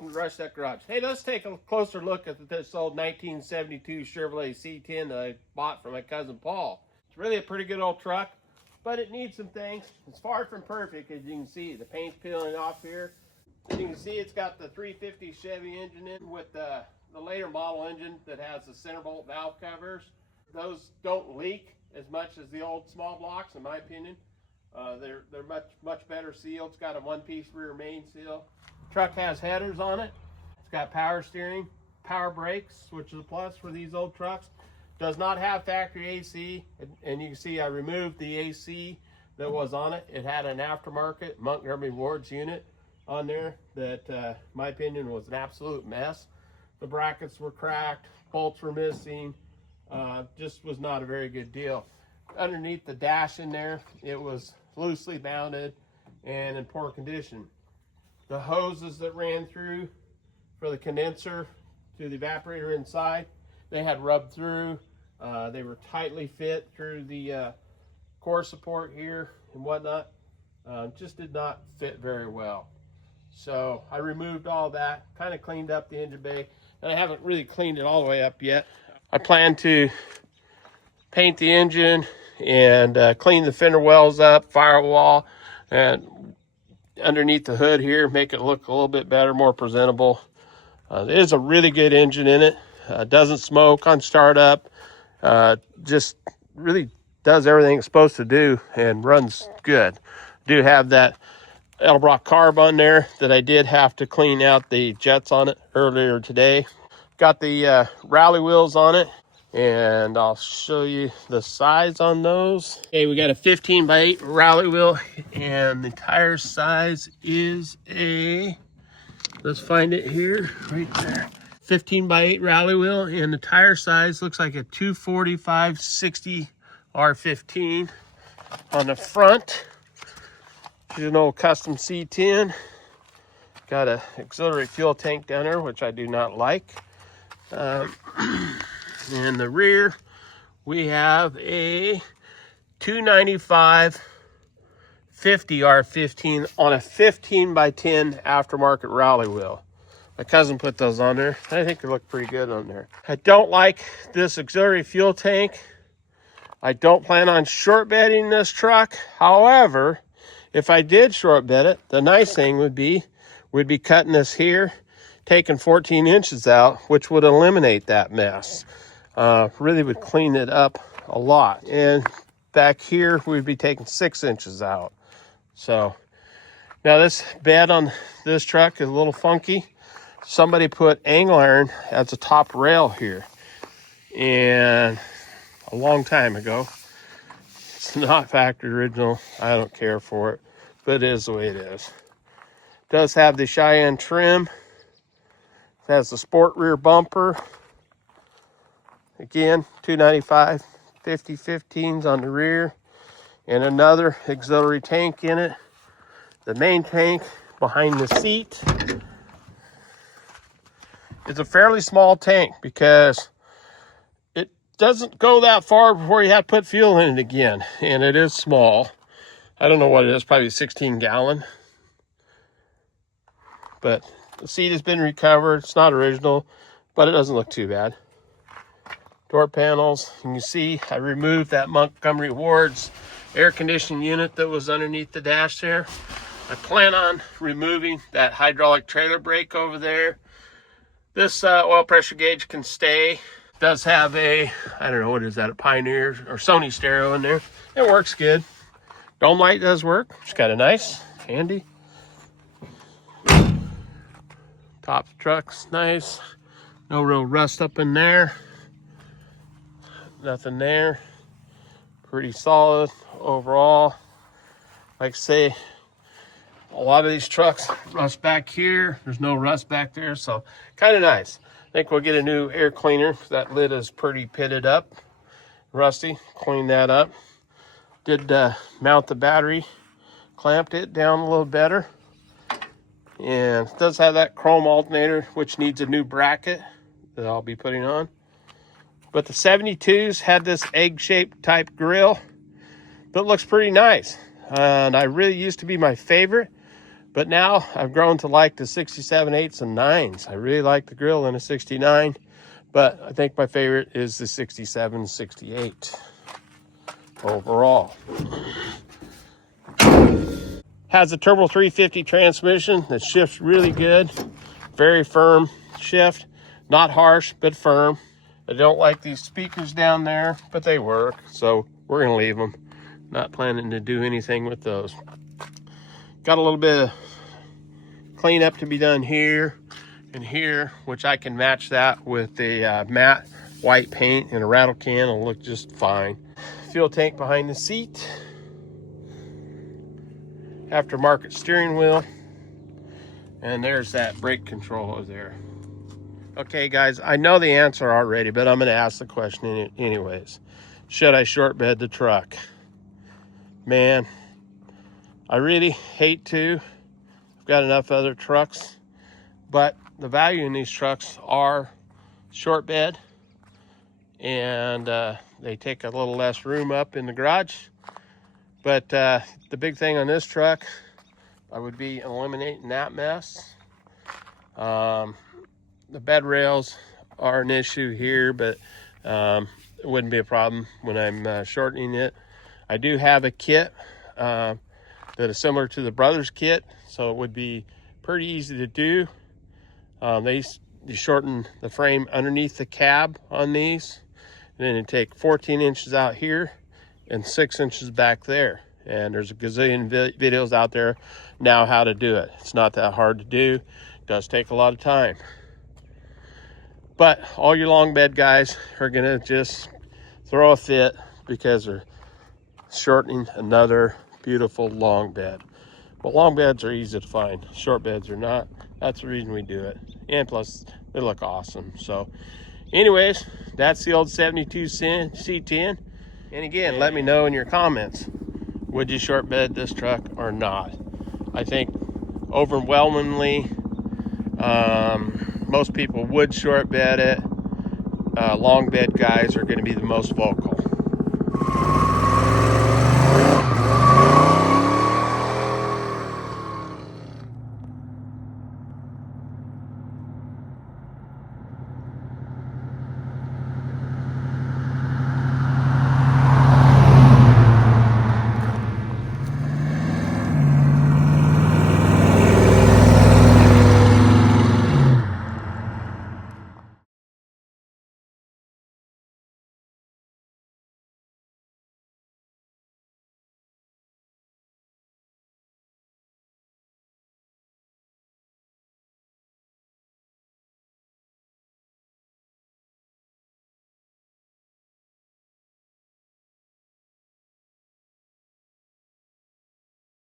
welcome to Rush That Garage. Hey, let's take a closer look at this old 1972 Chevrolet C10 that I bought from my cousin Paul. It's really a pretty good old truck, but it needs some things. It's far from perfect, as you can see. The paint's peeling off here. As you can see, it's got the 350 Chevy engine in with the later model engine that has the center bolt valve covers. Those don't leak as much as the old small blocks, in my opinion. They're much better sealed. It's got a one-piece rear main seal. Truck has headers on it. It's got power steering, power brakes, which is a plus for these old trucks. Does not have factory AC, and you can see I removed the AC that was on it. It had an aftermarket Montgomery Ward's unit on there that, in my opinion, was an absolute mess. The brackets were cracked, bolts were missing, just was not a very good deal. Underneath the dash in there, it was loosely mounted and in poor condition. The hoses that ran through for the condenser to the evaporator inside, they had rubbed through. They were tightly fit through the core support here and whatnot. Just did not fit very well. So I removed all that, kind of cleaned up the engine bay, and I haven't really cleaned it all the way up yet. I plan to paint the engine and clean the fender wells up, firewall, and underneath the hood here, make it look a little bit better, more presentable. It is a really good engine in it. Doesn't smoke on startup. Just really does everything it's supposed to do and runs good. Do have that Edelbrock carb on there that I did have to clean out the jets on it earlier today. Got the rally wheels on it, and I'll show you the size on those. Okay, we got a 15x8 rally wheel, and the tire size is a, let's find it here, right there. 15x8 rally wheel, and the tire size looks like a 245/60 R15 on the front. Here's an old custom C10. Got a auxiliary fuel tank down there, which I do not like. In the rear, we have a 295/50 R15 on a 15x10 aftermarket rally wheel. My cousin put those on there. I think they look pretty good on there. I don't like this auxiliary fuel tank. I don't plan on short bedding this truck. However, if I did short bed it, the nice thing would be, we'd be cutting this here, taking 14 inches out, which would eliminate that mess. Really would clean it up a lot. And back here, we'd be taking 6 inches out. So now this bed on this truck is a little funky. Somebody put angle iron as the top rail here, and a long time ago. It's not factory original. I don't care for it, but it is the way it is. It does have the Cheyenne trim. It has the sport rear bumper. Again, 295/50 15s on the rear, and another auxiliary tank in it. The main tank behind the seat. It's a fairly small tank because it doesn't go that far before you have to put fuel in it again, and it is small. I don't know what it is, probably 16 gallon. But the seat has been recovered. It's not original, but it doesn't look too bad. Door panels, you can see I removed that Montgomery Ward's air conditioning unit that was underneath the dash there. I plan on removing that hydraulic trailer brake over there. This oil pressure gauge can stay. It does have a, I don't know, what is that, a Pioneer or Sony stereo in there. It works good. Dome light does work. It's got a nice, handy. Top of the truck's nice. No real rust up in there. Nothing there. Pretty solid overall. Like I say, a lot of these trucks rust back here. There's no rust back there, so kind of nice. I think we'll get a new air cleaner. That lid is pretty pitted up, rusty. Clean that up. Did mount the battery, clamped it down a little better. And it does have that chrome alternator, which needs a new bracket that I'll be putting on. But the 72s had this egg-shaped type grill that looks pretty nice. And I really used to be my favorite, But now I've grown to like the 67 8s and 9s. I really like the grill in a 69, but I think my favorite is the 67 68 overall. Has a turbo 350 transmission that shifts really good. Very firm shift. Not harsh, but firm. I don't like these speakers down there, but they work, so we're gonna leave them. Not planning to do anything with those. Got a little bit of cleanup to be done here and here, which I can match that with a matte white paint and a rattle can. It'll look just fine. Fuel tank behind the seat. Aftermarket steering wheel. And there's that brake controller there. Okay, guys, I know the answer already, but I'm going to ask the question anyways. Should I short bed the truck? Man, I really hate to. I've got enough other trucks, but the value in these trucks are short bed, and they take a little less room up in the garage. But the big thing on this truck, I would be eliminating that mess. The bed rails are an issue here, but it wouldn't be a problem when I'm shortening it. I do have a kit that is similar to the Brothers kit, so it would be pretty easy to do. They shorten the frame underneath the cab on these, and then you take 14 inches out here and 6 inches back there. And there's a gazillion videos out there now how to do it. It's not that hard to do. It does take a lot of time. But all your long bed guys are gonna just throw a fit because they're shortening another beautiful long bed. But long beds are easy to find. Short beds are not. That's the reason we do it. And plus, they look awesome. So anyways, that's the old 72 C10. And again, let me know in your comments, would you short bed this truck or not? I think overwhelmingly, most people would short bed it. Long bed guys are going to be the most vocal.